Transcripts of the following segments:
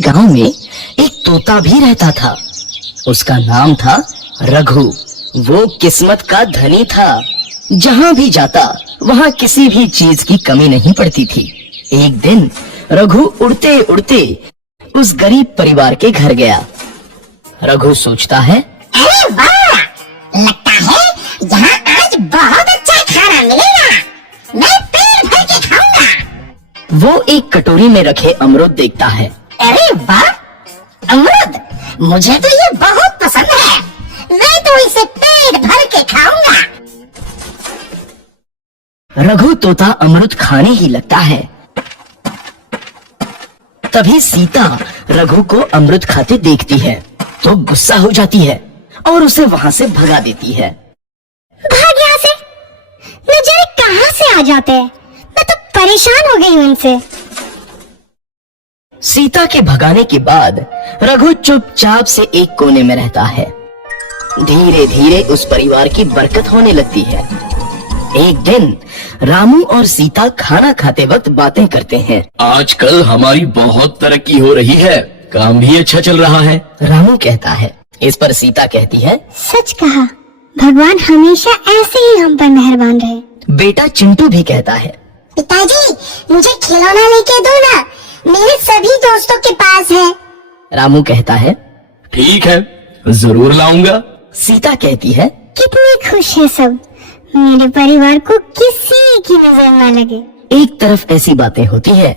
गांव में एक तोता भी रहता था। उसका नाम था रघु। वो किस्मत का धनी था। जहां भी जाता वहां किसी भी चीज की कमी नहीं पड़ती थी। एक दिन रघु उड़ते उड़ते उस गरीब परिवार के घर गया। रघु सोचता है, अरे वाह, लगता है यहाँ आज बहुत अच्छा खाना मिलेगा। मैं पेट भर के खाऊंगा। वो एक कटोरी में रखे अमरूद देखता है। अरे वाह, अमरूद, मुझे तो ये बहुत पसंद है। मैं तो इसे पेट भर के खाऊंगा। रघु तोता अमरूद खाने ही लगता है। तभी सीता रघु को अमरूद खाते देखती है तो गुस्सा हो जाती है और उसे वहां से भगा देती है। भाग यहाँ से, न जाने कहाँ से आ जाते हैं। मैं तो परेशान हो गई हूँ इनसे। सीता के भगाने के बाद रघु चुपचाप से एक कोने में रहता है। धीरे धीरे उस परिवार की बरकत होने लगती है। एक दिन रामू और सीता खाना खाते वक्त बातें करते हैं। आजकल हमारी बहुत तरक्की हो रही है, काम भी अच्छा चल रहा है। रामू कहता है। इस पर सीता कहती है, सच कहा, भगवान हमेशा ऐसे ही हम पर मेहरबान रहे। बेटा चिंटू भी कहता है, पिताजी, मुझे खिलौना लेके दो ना, मेरे सभी दोस्तों के पास है। रामू कहता है, ठीक है, जरूर लाऊंगा। सीता कहती है, कितने खुश है सब, मेरे परिवार को किसी की नजर न लगे। एक तरफ ऐसी बातें होती है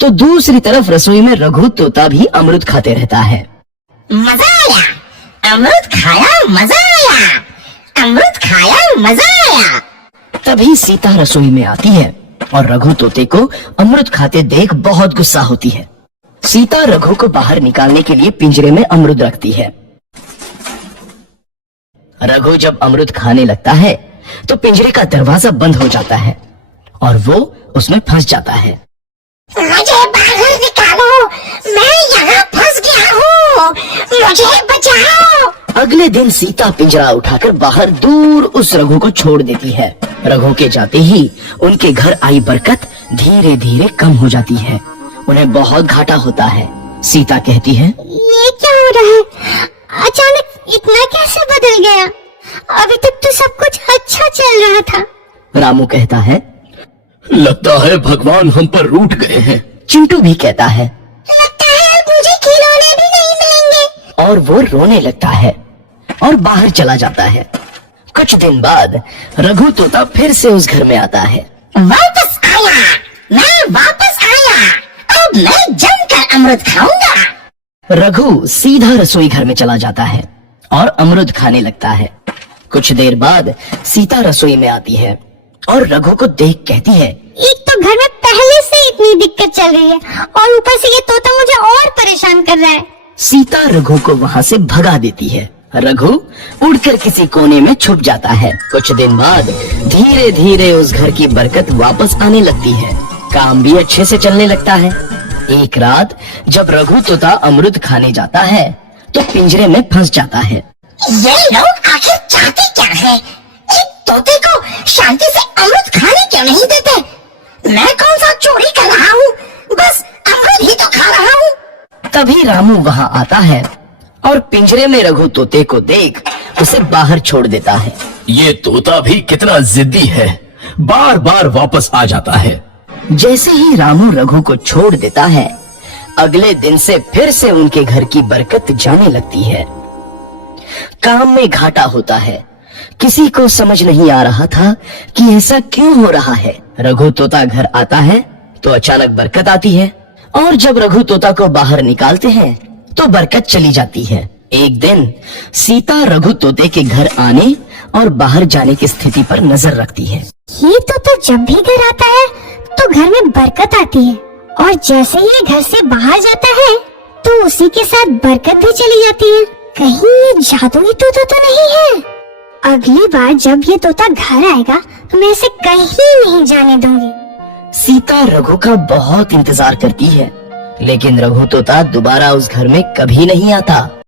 तो दूसरी तरफ रसोई में रघु तोता भी अमरूद खाते रहता है। मजा आया, अमरूद खाया, मजा आया, अमरूद खाया, मजा आया। तभी सीता रसोई में आती है और रघु तोते को अमरूद खाते देख बहुत गुस्सा होती है। सीता रघु को बाहर निकालने के लिए पिंजरे में अमरूद रखती है। रघु जब अमरूद खाने लगता है तो पिंजरे का दरवाजा बंद हो जाता है और वो उसमें फंस जाता है। मुझे बाहर निकालो, मैं यहाँ फंस गया हूँ, मुझे बचाओ। अगले दिन सीता पिंजरा उठाकर बाहर दूर उस रघु को छोड़ देती है। रघु के जाते ही उनके घर आई बरकत धीरे धीरे कम हो जाती है। उन्हें बहुत घाटा होता है। सीता कहती है, ये क्या हो रहा है? अचानक इतना कैसे बदल गया? अभी तक तो सब कुछ अच्छा चल रहा था। रामू कहता है, लगता है भगवान हम पर रूठ गए हैं। चिंटू भी कहता है, लगता है अब मुझे खिलौने भी नहीं मिलेंगे। और वो रोने लगता है और बाहर चला जाता है। कुछ दिन बाद रघु तोता फिर से उस घर में आता है। वापस आया, मैं वापस आया, अब मैं जमकर अमरूद खाऊंगा। रघु सीधा रसोई घर में चला जाता है और अमरूद खाने लगता है। कुछ देर बाद सीता रसोई में आती है और रघु को देख कहती है, एक तो घर में पहले से इतनी दिक्कत चल रही है और ऊपर से ये तोता मुझे और परेशान कर रहा है। सीता रघु को वहाँ से भगा देती है। रघु उड़कर किसी कोने में छुप जाता है। कुछ दिन बाद धीरे धीरे उस घर की बरकत वापस आने लगती है। काम भी अच्छे से चलने लगता है। एक रात जब रघु तोता अमरूद खाने जाता है तो पिंजरे में फंस जाता है। ये लोग आखिर चाहते क्या है? एक तोते को शांति से अमरूद खाने क्यों नहीं देते? मैं कौन सा चोरी कर रहा हूँ? बस अमरूद ही तो खा रहा हूँ। तभी रामू वहाँ आता है और पिंजरे में रघु तोते को देख उसे बाहर छोड़ देता है। ये तोता भी कितना जिद्दी है, बार बार वापस आ जाता है। जैसे ही रामू रघु को छोड़ देता है, अगले दिन से फिर से उनके घर की बरकत जाने लगती है। काम में घाटा होता है। किसी को समझ नहीं आ रहा था कि ऐसा क्यों हो रहा है। रघु तोता घर आता है तो अचानक बरकत आती है और जब रघु तोता को बाहर निकालते हैं तो बरकत चली जाती है। एक दिन सीता रघु तोते के घर आने और बाहर जाने की स्थिति पर नजर रखती है। ये तोता जब भी घर आता है तो घर में बरकत आती है और जैसे ही घर से बाहर जाता है तो उसी के साथ बरकत भी चली जाती है। कहीं ये जादुई तोता तो नहीं है? अगली बार जब ये तोता घर आएगा तो मैं इसे कहीं नहीं जाने दूंगी। सीता रघु का बहुत इंतजार करती है लेकिन रघु तोता दोबारा उस घर में कभी नहीं आता।